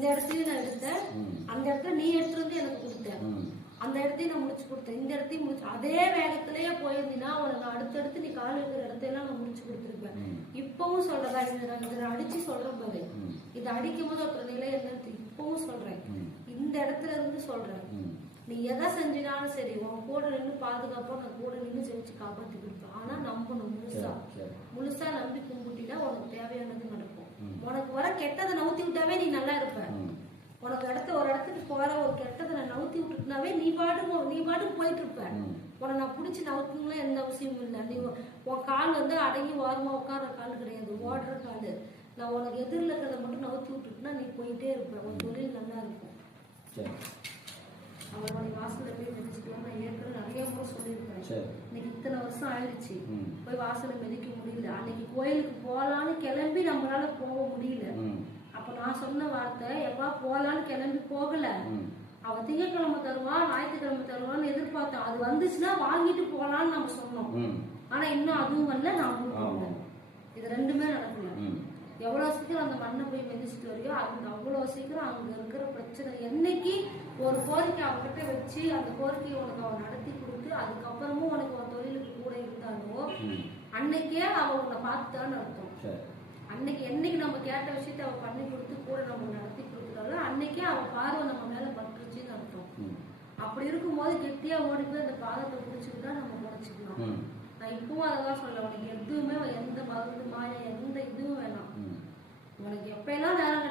இந்த இடத்துலயும் நான் எடுத்தேன், அந்த இடத்துல நீ எடுத்துட்டு வந்து எனக்கு கொடுத்தேன், அந்த இடத்தையும் நான் முடிச்சு கொடுத்தேன், இந்த இடத்தையும் முடிச்சு அதே வேகத்திலேயே போயிருந்தீங்கன்னா உனக்கு அடுத்தடுத்து நீ கால் இருக்கிற இடத்தையெல்லாம் நான் முடிச்சு கொடுத்துருப்பேன். இப்பவும் சொல்றதா இதை அடிச்சு சொல்றேன் பாரு, இதை அடிக்கும் போது ஒரு நிலை என்னன்னு இப்பவும் சொல்றேன், இந்த இடத்துல இருந்து சொல்றேன். நீ எதை செஞ்சினாலும் சரி உன் கூட நின்று பாதுகாப்பா நான் கூட நின்று செஞ்சு காப்பாத்தி கொடுப்பேன். ஆனா நம்பணும், முழுசா நம்பி கும்பிட்டினா உனக்கு தேவையானது நடக்கும். உனக்கு வர கெட்டதை நவுத்தி விட்டாவே நீ நல்லா இருப்ப. உனக்கு ஒரு இடத்துக்கு போற ஒரு கெட்டதை நான் நவுத்தி விட்டுனாவே நீ பாட்டுக்கு போயிட்டு இருப்ப. உன நான் பிடிச்சி நவுத்துலாம் எந்த அவசியமும் இல்லை. நீ உன் கால் வந்து அடங்கி ஓரமா உட்கார கால் கிடையாது, ஓடுற கால். நான் உனக்கு எதிரில் இருக்கிறத மட்டும் நவுத்தி விட்டுட்டுனா நீ போயிட்டே இருப்ப, உன் தொழில் நல்லா இருக்கும். அவனுடைய வாசலை போய் மிதிச்சுக்கலாம். நான் ஏற்கனவே நிறைய முறை சொல்லியிருக்கிறேன். இன்னைக்கு இத்தனை வருஷம் ஆயிடுச்சு, போய் வாசலை மிதிக்க முடியல. அன்னைக்கு கோயிலுக்கு போகலான்னு கிளம்பி நம்மளால போக முடியல. அப்ப நான் சொன்ன வார்த்தை, எப்பா போகலான்னு கிளம்பி போகல. அவன் திங்கட்கிழமை தருவான், ஞாயிற்றுக்கிழமை தருவான்னு எதிர்பார்த்தோம். அது வந்துச்சுன்னா வாங்கிட்டு போகலான்னு நம்ம சொன்னோம். ஆனா இன்னும் அதுவும் வரல, நானும் இது ரெண்டுமே நடக்கல. எவ்வளவு சீக்கிரம் அந்த மண்ணை போய் மிதிச்சுட்டு வரையோ அவ்வளவு சீக்கிரம் அங்க இருக்கிற பிரச்சனை என்னைக்கு ஒரு கோரிக்கை அவகிட்ட வச்சு அந்த கோரிக்கையை உனக்கு அவன் நடத்தி கொடுத்து அதுக்கப்புறமும் உனக்கு ஒரு தொழிலுக்கு கூட இருந்தாலோ அன்னைக்கே அவ உன்னை பார்த்துட்டான்னு அர்த்தம். அன்னைக்கு என்னைக்கு நம்ம கேட்ட விஷயத்த அவ பண்ணி கொடுத்து கூட நம்ம நடத்தி கொடுத்துட்டாலும் அன்னைக்கே அவ பார்வை நம்ம மேல பட்டுருச்சுன்னு அர்த்தம். அப்படி இருக்கும்போது கெட்டியா ஓடி போய் அந்த பாதத்தை பிடிச்சிக்கிட்டா நம்ம உடைச்சிக்கணும். நான் இப்பவும் அதான் சொல்ல, உனக்கு எதுவுமே எந்த மருந்து மாயம் எந்த இதுவும் வேணாம். உனக்கு எப்பெல்லாம் நேரம்